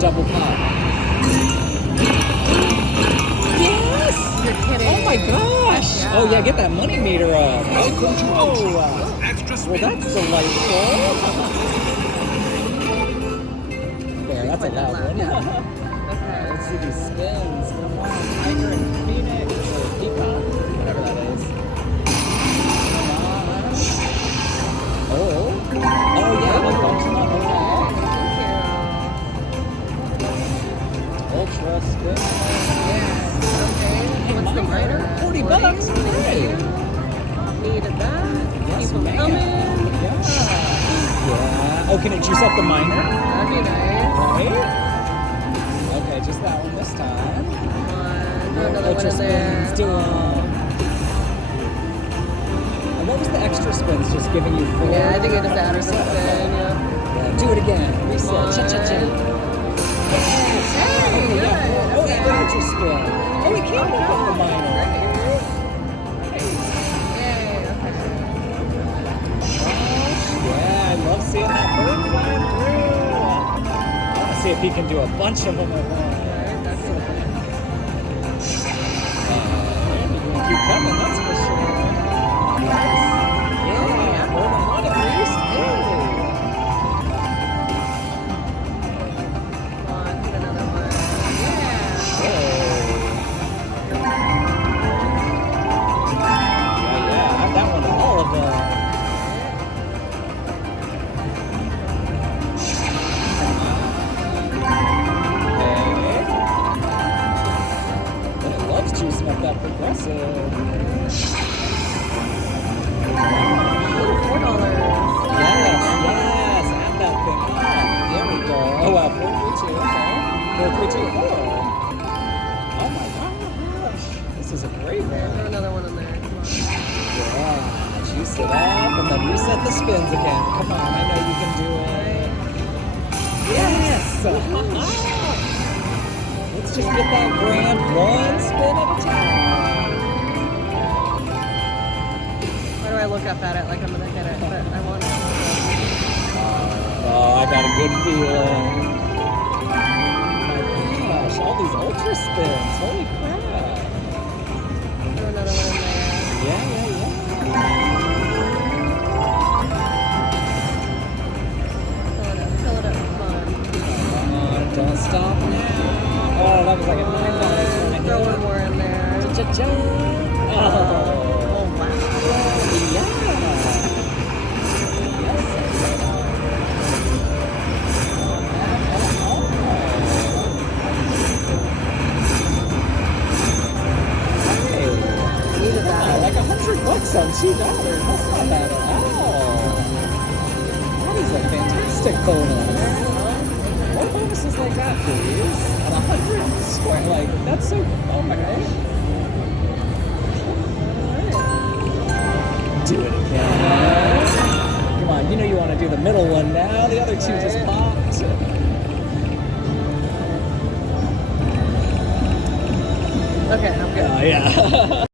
double pop. Yes! You're kidding. Oh my gosh! Yeah. Oh yeah, get that money meter up. Welcome to Ultra. Oh, Extra well, spin. that's delightful. There, that's a loud one. Okay. Let's see these spins. Come on, Tiger and Phoenix, or Peacock, whatever that is. Come on. Oh yeah, that bumps them up. Okay. Ultra spin. Okay. What's the minor? $40. Great. Needed that. Yes, Keep them ma'am. coming. Yeah. Oh, can it juice up the minor? That'd be nice. Right? Okay, just that one this time. Come on. Throw another one Ultra in there. spins, do 'em. And what was the extra spins just giving you 4? Yeah, I think it just added something. Yeah. Yeah, do it again. Reset. Cha-cha-cha. Hey, Okay, good. yeah. Oh, and the ultra spin. Oh, we can't look up the minor. Great. Hey. Yay, okay. Yeah, I love seeing that bird flying through. I want to see if he can do a bunch of them at once. Alright, that's it. And you're going to keep coming, that's for sure. Nice. Yeah, more than one at least. Hey. Come on, get another one. Yeah. Oh. Yeah, have that one to all of them. Juicing up that progressive. $4. Yes, add that thing up. There we go. Oh wow, 432. Okay. 4324. Oh my gosh, this is a great Throw one. another one in there. Come on. Yeah, juice it up and then reset the spins again. Come on, I know you can do it. Yes. Let's just get that grand one spin at a time. Why do I look up at it like I'm gonna hit it? But I want it. Oh, I got a good feeling. My gosh, all these ultra spins. Holy crap. Throw another one in there. Yeah. Fill it up. Come on. Come on, don't stop now. Oh, that was like a $9 one. Throw one more in there. Cha-cha-cha. Oh, wow. yeah. Yes. Hey. Needed that. Like $100 on $2. That's not bad at all. That is a fantastic bonus. More bonuses like that, please. And 100 square, like, that's so, oh my gosh. Do it again. Come on, you know you want to do the middle one now. The other two just popped. Okay, I'm good. Yeah.